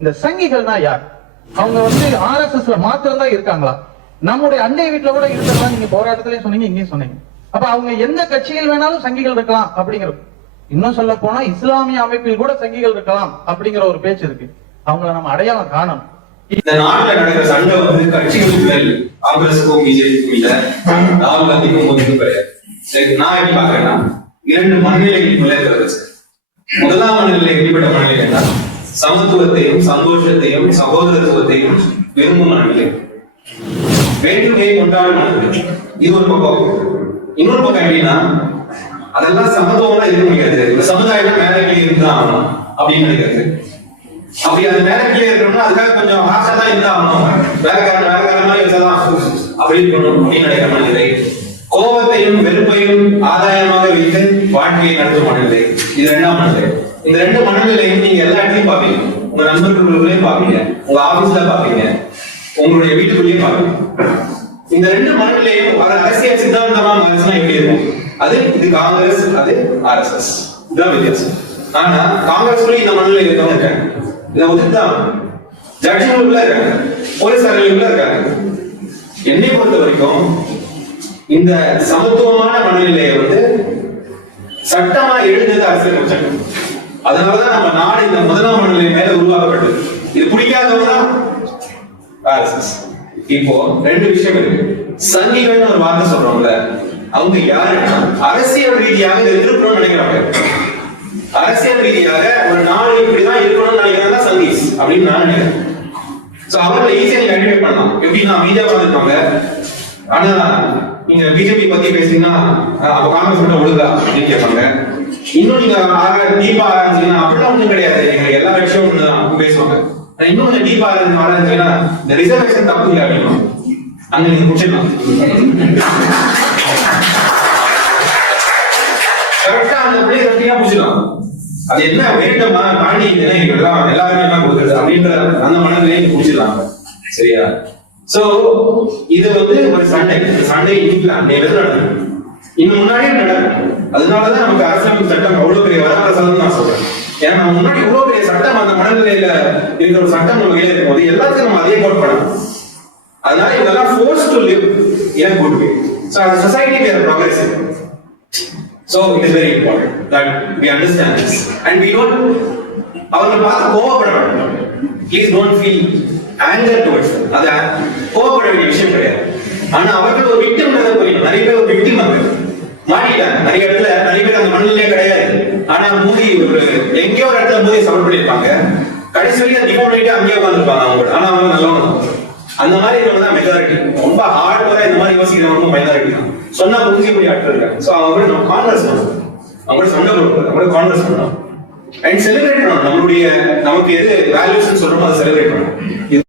இந்த சங்கிகள்னா யார்? அவங்க வந்து ஆர்எஸ்எஸ்ல மாத்திரம் தான் இருக்காங்களா? நம்முடைய அண்டை வீட்டுல கூட இருக்கிறதா நீங்க போராட்டத்திலயும் சொன்னீங்க இங்கேயும் சொன்னீங்க. அப்ப அவங்க எந்த கட்சியில் வேணாலும் சங்கிகள் இருக்கலாம் அப்படிங்கிற இன்னும் சொல்ல போனா இஸ்லாமிய அமைப்பில் கூட சங்கிகள் இருக்கலாம் அப்படிங்கிற ஒரு பேச்சு இருக்கு. அவங்கள நம்ம அடையாளம் காணணும். இந்த நாட்டுல நடக்கிற சண்டை வந்து கட்சிகளுக்கு காங்கிரஸுக்கும் பிஜேபிக்கும் இல்ல ராகுல் காந்திக்கும் மோடிக்கும் கிடையாது. நான் எப்படி பாக்குறேன்னா இரண்டு மனநிலைகளுக்குள்ள இருக்கிற பிரச்சனை முதலாம் மனநிலை எப்படிப்பட்ட மனநிலைன்னா சமத்துவத்தையும் சந்தோஷத்தையும் சகோதரத்துவத்தையும் விரும்பும் மனநிலை. வேற்றுமையை உண்டான மனநிலை. இது ஒரு பக்கம். இன்னொரு பக்கம் எப்படின்னா அதெல்லாம் சமத்துவம்னா இருக்க முடியாது. இந்த சமுதாயம் மேலே கீழே இருந்தா ஆகணும் அப்படின்னு நினைக்கிறது. அப்படி அது மேல கீழே இருக்கணும்னா அதுக்காக கொஞ்சம் ஆசை தான் இருந்தா ஆகணும் வேலைக்காரன் வேலைக்காரன் இருந்தாதான் அப்படி இருக்கணும் அப்படின்னு நினைக்கிற மனநிலை. கோபத்தையும் வெறுப்பையும் ஆதாயமாக வைத்து வாழ்க்கையை நடத்தும் மனநிலை. இது ரெண்டாம் மனநிலை. இந்த ரெண்டு மனநிலையும் நீங்க எல்லா இடத்துலயும் பாப்பீங்க உங்க நண்பர்களுக்குள்ளேயும் பாப்பீங்க உங்க ஆபீஸ்ல பாப்பீங்க உங்களுடைய வீட்டுக்குள்ளேயும் பாப்பீங்க இந்த ரெண்டு மனநிலையும் ஒரு அரசியல் சித்தாந்தமா மாறிச்சுன்னா எப்படி இருக்கும்? அது இது காங்கிரஸ் அது ஆர்எஸ்எஸ் இதுதான் வித்தியாசம். ஆனா காங்கிரஸ்லயும் இந்த மனநிலை இருக்கவங்க இருக்காங்க. இதை ஒதுக்குதான் ஜட்ஜிகளுக்குள்ள இருக்காங்க. போலீஸ்காரர்களுக்குள்ள இருக்காங்க. என்னை பொறுத்த வரைக்கும் இந்த சமத்துவமான மனநிலையை வந்து சட்டமா எழுந்தது அரசியல் சட்டம் அதனாலதான் நம்ம நாடு இந்த முதலாம் மனநிலை மேல உருவாக்கப்பட்டது. இது பிடிக்காதவங்க தான் இப்போ ரெண்டு விஷயம் இருக்கு. சங்கிகள்னு ஒரு வார்த்தை சொல்றோம்ல அவங்க யாருன்னா அரசியல் ரீதியாக இதை நினைக்கிறாங்க. அரசியல் ரீதியாக ஒரு நாடு இப்படிதான் இருக்கணும்னு நினைக்கிறாங்க சங்கீஸ்? அப்படின்னு நான் நினைக்கிறேன். சோ அவர்களை ஈஸியா நீங்க ஐடென்டிஃபை பண்ணலாம். எப்படின்னா மீடியாவா இருப்பாங்க. ஆனா நீங்க பிஜேபி பத்தி பேசினா அவங்க அப்ப காங்கிரஸ் மட்டும் ஒழுங்கா அப்படின்னு கேட்பாங்க. இன்னும் நீங்க ஆக டீப்பா ஆரம்பிச்சீங்கன்னா அப்படிலாம் ஒண்ணும் கிடையாது. நீங்க எல்லா விஷயம் ஒண்ணுதான். பேசுவாங்க. ஆனா இன்னும் கொஞ்சம் டீப்பா ஆரம்பிச்சீங்கன்னா இந்த ரிசர்வேஷன் தப்பு இல்லை அப்படின்னு அங்க நீங்க முடிச்சிடலாம். கரெக்டா அந்த பிள்ளைய கட்டியா புடிச்சிடலாம் அது என்ன வேண்டுமா தாண்டி என்ன இப்படிதான் எல்லாருமே என்ன கொடுக்குறது அப்படின்ற அந்த மனநிலையை புடிச்சிடலாம் சரியா? சோ இது வந்து ஒரு சண்டை. இந்த சண்டை இன்னைக்கு அன்றைய நடக்கும் இன்னும் முன்னாடியே நடக்கும் அதனாலதான் நமக்கு அரசியல் சட்டம் அவ்வளவு பெரிய வரப்பிரசாதம் நான் சொல்றேன். ஏன்னா நம்ம முன்னாடி இவ்வளவு பெரிய சட்டம் அந்த மனநிலையில இருக்கிற ஒரு சட்டம் நம்ம கையில இருக்கும் போது எல்லாத்தையும் நம்ம அதே கோட் பண்ணணும் அதனால இதெல்லாம் forced to live in good way so அந்த society where progressive so it is very important that we understand this and we don't அவங்க பார்த்து கோவப்பட வேண்டாம் please don't feel anger towards அதை கோவப்பட வேண்டிய விஷயம் கிடையாது. ஆனா அவர்கள் ஒரு விக்டிம்ன்றத புரியும் நிறைய பேர் ஒரு விக்டிம் அங்கே மாட்டிட்டாங்க நிறைய இடத்துல நிறைய பேர் அந்த மண்ணிலே கிடையாது. ஆனா மூதி ஒரு எங்கேயோ ஒரு இடத்துல மூதி சப்போர்ட் பண்ணிருப்பாங்க கடைசி வரைக்கும் டிஃபோன் பண்ணிட்டு அங்கேயே உட்காந்துருப்பாங்க அவங்க. ஆனா அவங்க நல்லவங்க அந்த மாதிரி இருக்கவங்க தான் மெஜாரிட்டி ரொம்ப ஹார்ட் வர இந்த மாதிரி யோசிக்கிறவங்க மைனாரிட்டி தான். சொன்னா புரிஞ்சிக்கக்கூடிய ஆட்கள் இருக்காங்க. ஸோ அவங்க கூட நம்ம கான்வர்ஸ் பண்ணணும். அவங்க சண்டை நம்ம அவங்க கான்வர்ஸ் பண்ணணும். அண்ட் செலிப்ரேட் பண்ணணும். நம்மளுடைய நமக்கு எது வேல்யூஸ் சொல்றோமோ அதை செலிப்ரேட் பண்ணணும். இது